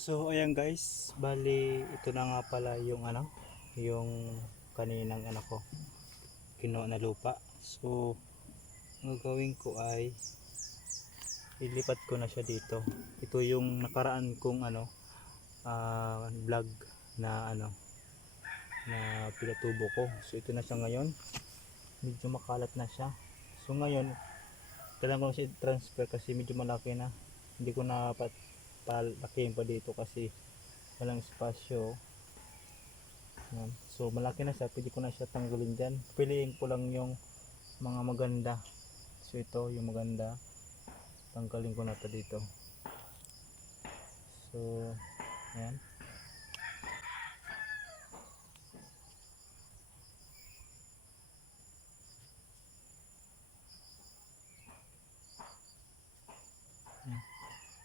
So ayan guys, bali ito na nga pala yung yung kaninang anak ko, kinuha na lupa. So ang gagawin ko ay ilipat ko na siya dito. Ito yung nakaraan kong vlog na na pinatubo ko. So ito na siya ngayon. Medyo makalat na siya. So ngayon, kailangan ko na siya transfer kasi medyo malaki na. Hindi ko na palakihin pa dito kasi walang espasyo. Yan. So malaki na siya, pwede ko na siya tanggalin dyan. Piliin ko lang yung mga maganda. So ito yung maganda, tanggalin ko na ito dito. So ayan.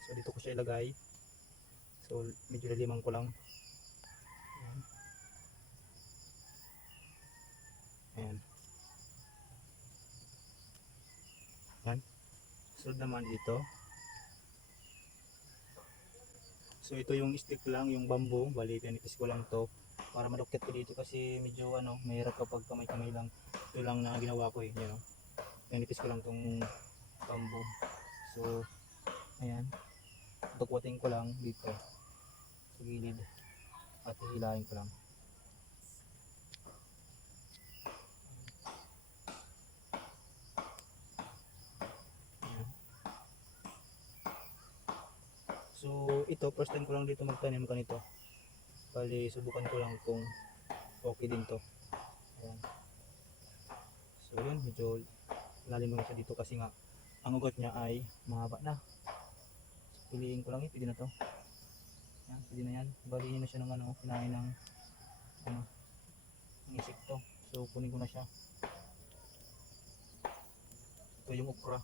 So dito ko siya ilagay. So medyo laliman ko lang. Ayan. Ayan. Ayan. Sunod naman dito. So ito yung stick lang, yung bamboo. Bali pinipis ko lang to para malukit ko dito kasi medyo mahirap kapag kamay-kamay lang. Ito lang na ginawa ko pinipis ko lang tong bamboo. So ayan. Dukwatin ko lang dito sa gilid at hihilahin ko lang. Ayan. So ito first time ko lang dito magtanim ganito. Bali subukan ko lang kung okay din to. Ayan. So yun, medyo lalim lang siya dito kasi nga ang ugat niya ay mahaba na. So, piliin ko lang pwede na to. Ayan, pwede na yan. Balihin na siya ng kinain ng insekto. So kunin ko na siya. Ito yung okra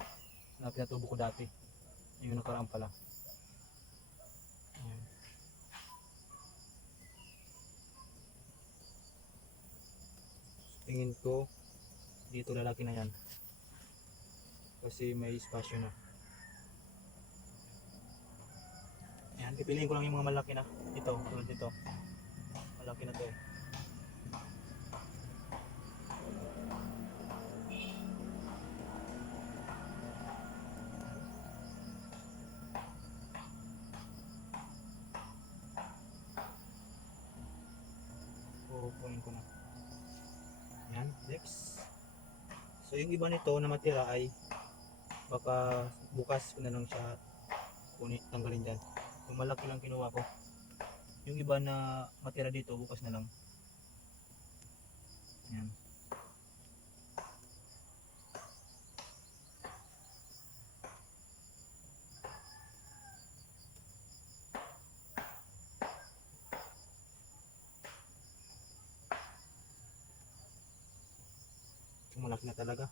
na pinatubo ko dati. Yung nakaraan pala. Ayan. Tingin ko dito lalaki na yan kasi may espasyo na. Ayan, pipiliin ko lang yung mga malaki na ito, tulad dito malaki na to kukunin ko na. Ayan, next. So yung iba nito na matira ay baka bukas ko na lang siya tanggalin dyan. Yung malaki lang kinuha ko, yung iba na matira dito bukas na lang. Ayan. So malaki na talaga.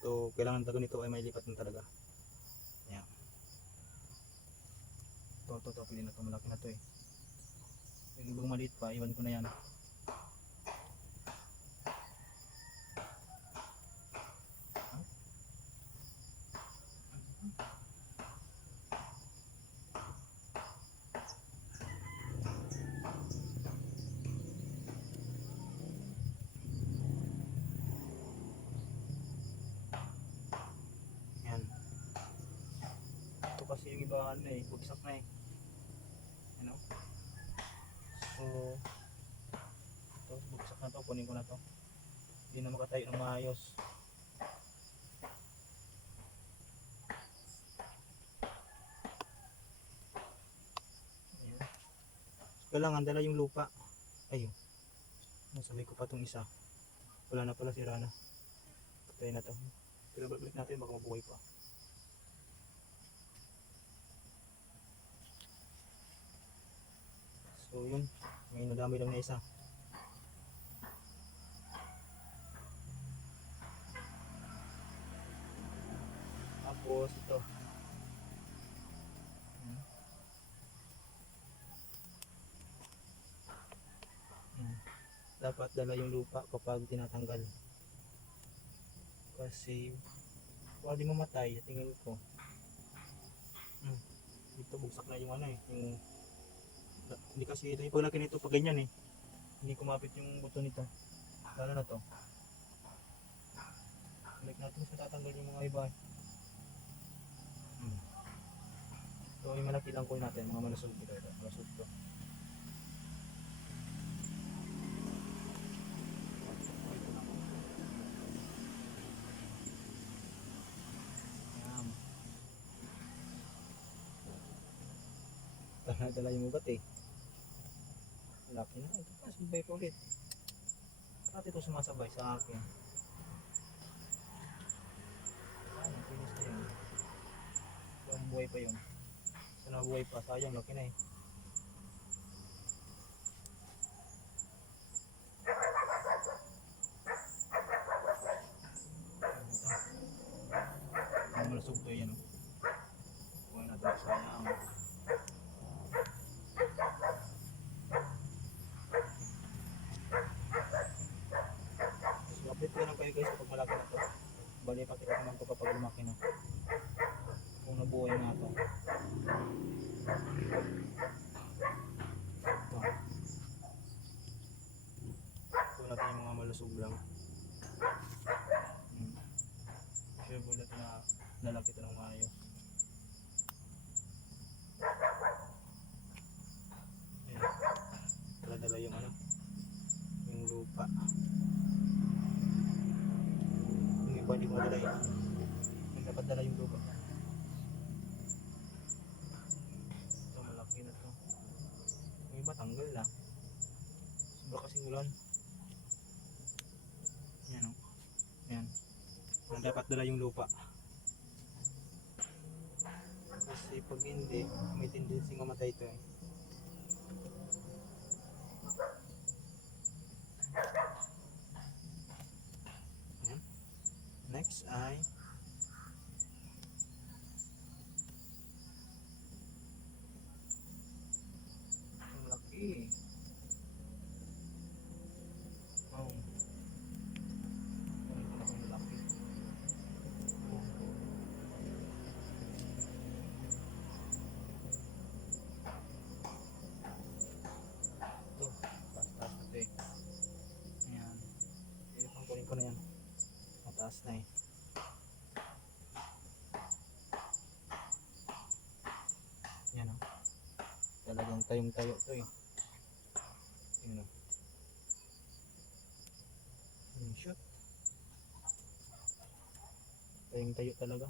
So, kailangan taga nito ay may lipat na talaga. Ayan. Ito, pwede na ito, malaki na ito yung ibang maliit pa, iwan ko na yan. Ayan. Ito kasi yung iba bugsak na so ito, bugsak na to, kunin ko na to. Hindi na makatayo ng maayos. Ayan. So, kailangan dala yung lupa. Ayun, nasabi ko pa itong isa, wala na pala, sira na, patay na to. Pero balik natin, baka mabuhay pa. So yun, may nadami lang na isa. Tapos ito, dapat dala yung lupa kapag tinatanggal kasi Baka di mamatay, tingin ko. Dito bugsak na yung ano eh. Yung, hindi kasi ito yung paglaki nito pag ganyan eh. Hindi kumapit yung buto nito. Lalo na to. Balik natin sa tatanggal yung mga iba eh. So yung malaki lang ko natin, mga malusog ito. Malusog to. Dala yung ugat eh. Laki na. Ito pa, sabay pa ulit. Bakit ito sumasabay sa akin? Ay, nakinis na yun. So, buhay pa yun. Sana buhay pa. Sayang, laki na eh. Ang malusog to yan. Buhay na ito. Sayang. Update ko lang kayo guys kapag malaki na to. Bali pakita ko naman ito kapag lumaki na. Kung nabuhay na ito. Ito natin yung mga malusog lang. Sure bullet na lalaki ito ng maayos. Ayan. Dala-dala yung ano. Yung lupa. Yung iba hindi ko madala eh. Yung dapat dala yung lupa. Ito malaki na to. Yung iba tanggal na. Sobra kasing ulan. Ayan o. Ayan. Yung dapat dala yung lupa. Kasi pag hindi, may tendency mamatay ito eh. Ayan. Next ay ang laki. Oh. Ang laki. Ito, taas-taas na ito eh. Ayan. Kunin ko na yan. Mataas na eh. Yan o. Talagang tayong-tayo ito eh. Yun o. Yung shoot. Tayong-tayo talaga.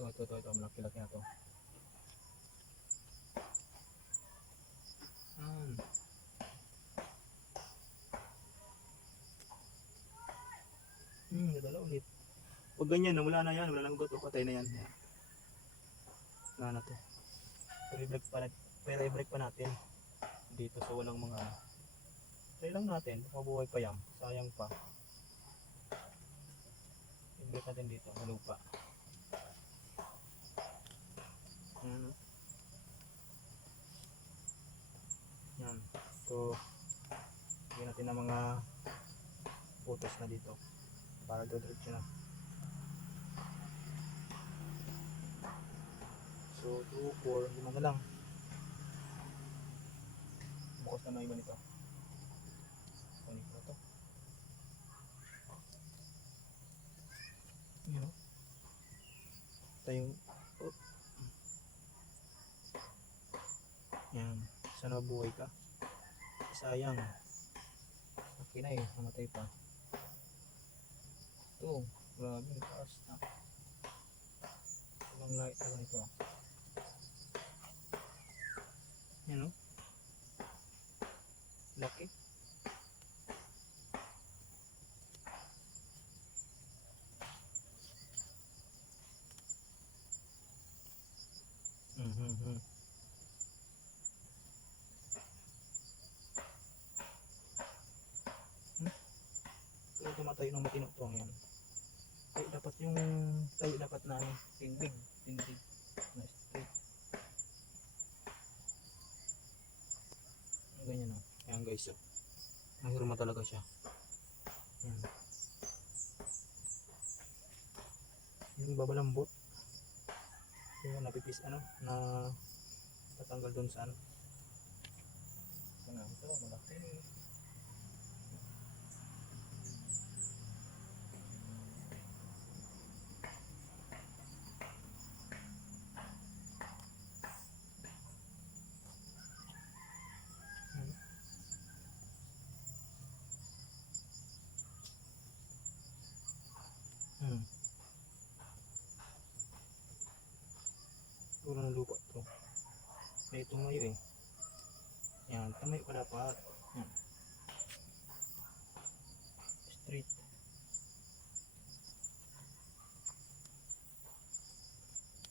Ito. Malaki-laki na to. Nadala ulit. Pag ganyan, wala na yan. Wala nang goto. Patay na yan. Na to. Pero i-break pa natin. Dito sa walang mga try lang natin. Mabuhay pa yan. Sayang pa. I-break natin dito. Sa lupa. Yan. So, bigyan natin ng mga photos na dito. Para diretso na. So 2, 4, 5 na lang. Bukas na iba nito. Kunin ko ito. Yan o. Tayong yan. Sana buhay ka. Sayang. Okay na eh. Namatay pa. Ito. Grabe. Taas na. Ibang light na lang ito. Yan o. Laki. Pero tumatayo ng matino to. Yan. Ay, dapat yung tayo dapat na tindig na straight. Ganyan o. Ayan guys o. Mahirma talaga siya. Yan. Yung babalambot. Yung napipis ano na tatanggal dun sa ano. Sana ito malaki. Hmm. Wala ng lupa to. May tumayo eh. Yan, tumayo pa dapat. Yan. Straight.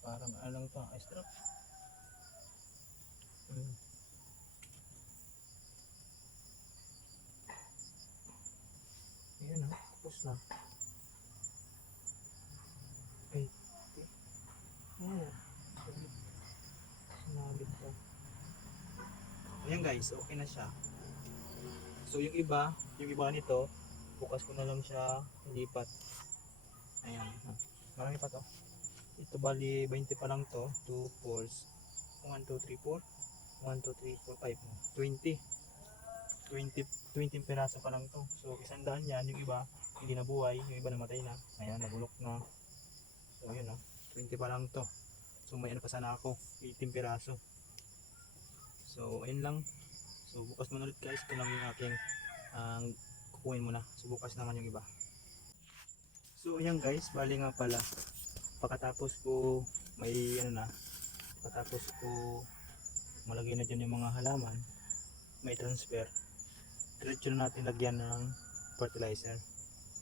Parang alang to, strap. Hmm. Ayan na, tapos na. Ay, oh, sinabit ko. Ayan guys, okay na siya. So yung iba nito, bukas ko na lang siya lipat. Ayan, marami pa to. Ito bali 20 pa lang to, 2 fours. 1, 2, 3, 4. 1, 2, 3, 4, 5. 20. 20 piraso pa lang to. So 100 yan, yung iba hindi nabuhay, yung iba namatay na. Ayan, nabulok na. So yun 20 pa lang to. So may ano pa sana ako, 18 piraso. So ayun lang. So bukas muna ulit guys, ito lang yung aking kukunin muna. So bukas naman yung iba. So ayan guys, bali nga pala. Pagkatapos ko may ano na, pagkatapos ko malagay na dyan yung mga halaman, may transfer. Diretso na natin lagyan ng fertilizer.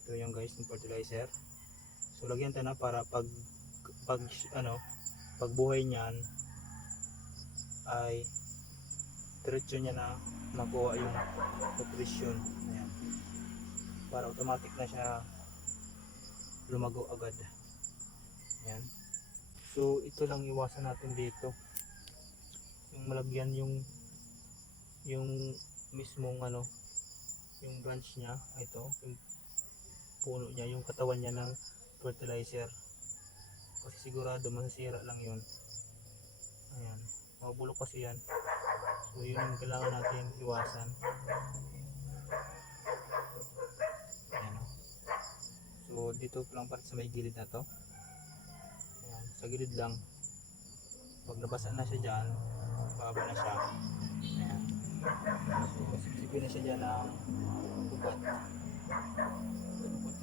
Ito yung guys, yung fertilizer. So lagyan tayo na para pag pagbuhay niyan ay diretso niya na makuha yung nutrition. Ayan. Para automatic na siya lumago agad. Ayan. So ito lang iwasan natin dito. Yung malagyan yung mismong yung branch niya, ito, yung puno niya, yung katawan niya ng fertilizer. Kasi sigurado masisira lang yun. Ayan. Mabulok kasi yan. So yun yung kailangan natin iwasan. Ayan. So dito lang para sa may gilid na to. Ayan. Sa gilid lang. Pag nabasa na siya dyan, baba na siya. Ayan. So sipsipin na siya dyan ng ugat.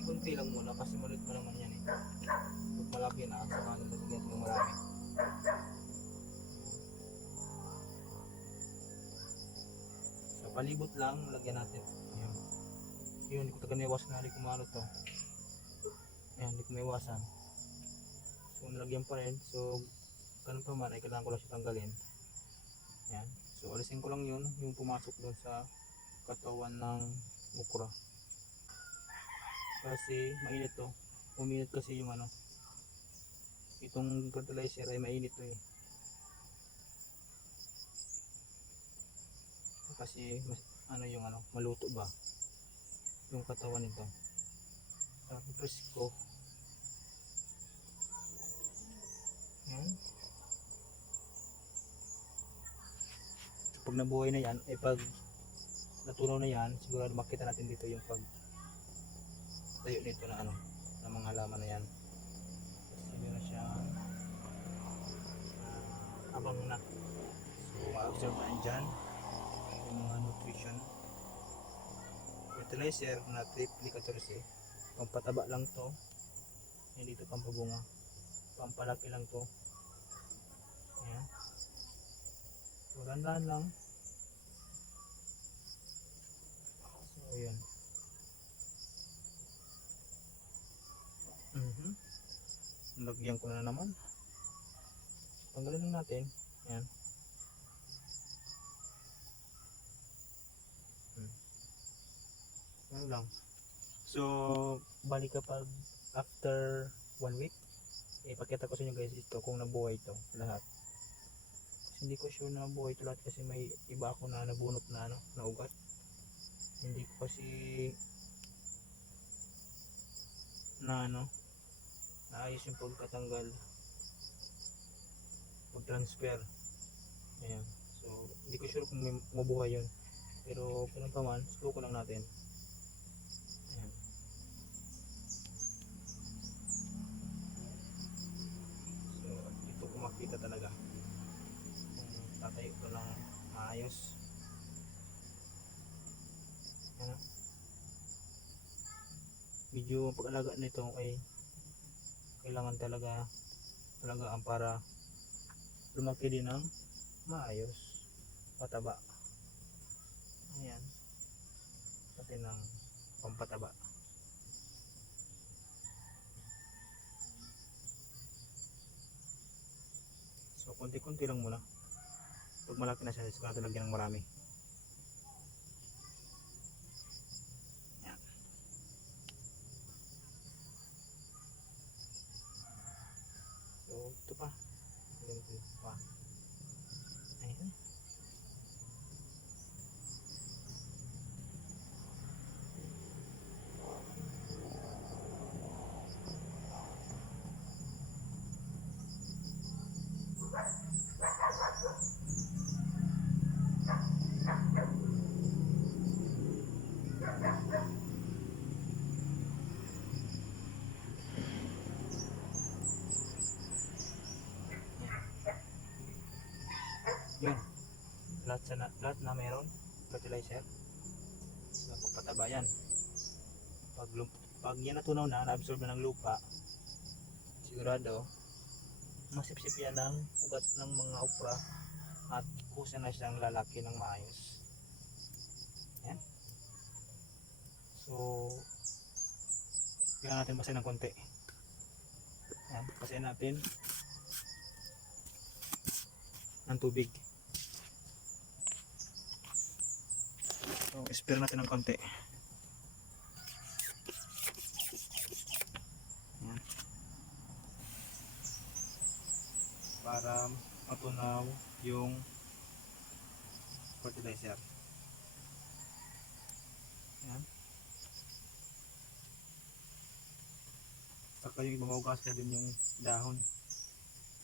Kunti-kunti lang muna kasi malit mo naman yan eh. Pag malaki na, saka nalagyan mo marami. So palibot lang, lagyan natin. Ayan. Yun, hindi ko taga naiwasan na rin kung ano to. Ayan, hindi ko maiwasan. So nalagyan pa rin. So ganun pa man ay kailangan ko lang siya tanggalin. Ayan. So alisin ko lang yun, yung pumasok doon sa katawan ng okra. Kasi mainit to. Uminit kasi yung itong fertilizer ay mainit to eh. Kasi yung maluto ba yung katawan nito. Tapos ko yan. Pag nabuhay na yan, pag natunaw na yan, sigurado makita natin dito yung pag tayo nito na ng mga halaman na yan. Kasi meron siya abang na. So ma-observe na dyan yung mga nutrition. Fertilizer na triple 14. Pampataba lang to. Hindi ito pampabunga. Pampalaki lang to. Ayan. So dandan lang. So ayan. Lagyan ko na naman. Tanggalin lang natin. Ayan. Ayan lang. So balik kapag after 1 week, ipakita ko sa inyo guys ito kung nabuhay ito lahat. Kasi hindi ko sure na nabuhay ito lahat kasi may iba ako na nabunot na na ugat. Hindi ko kasi na ano, naayos yung pagkatanggal, pag-transfer. Ayan. So, hindi ko sure kung may mabuhay yun. Pero kung pa man, subukan lang natin. Ayan. So, ito ko makita talaga. Kung tatayo ko lang maayos. Ayan. Medyo pag-alaga nito ay kailangan talaga alagaan para lumaki din ng maayos, pataba. Ayan, pati ng pampataba. So konti-konti lang muna. Pag malaki na siya, sigurado lagyan ng marami. Ayan. So ito pa, ito pa. Ayan. Yun, lahat na meron fertilizer na pagpataba yan. Pag yan natunaw na, na-absorb na ng lupa, sigurado masipsip yan ng ugat ng mga okra at kusa na siyang lalaki ng maayos. Yan. So kailangan natin basahin ng konti. Yan, basahin natin ng tubig. So spare natin ng konti. Yan. Para matunaw yung fertilizer. Yan. Saka yung ibang ugas na din yung dahon.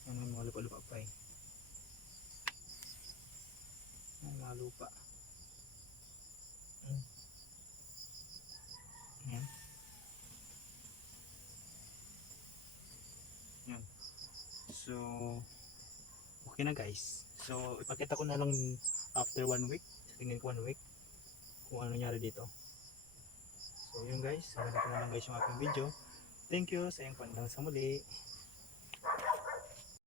Yan yung mga lupa-lupa pa eh. Yan mga lupa. Yan. Yan. So okay na guys. So ipakita ko na lang after 1 week. Tingin ko 1 week kung ano nangyari dito. So yun guys, hanggang dito na lang guys yung aking video. Thank you sa iyong pandang sa muli.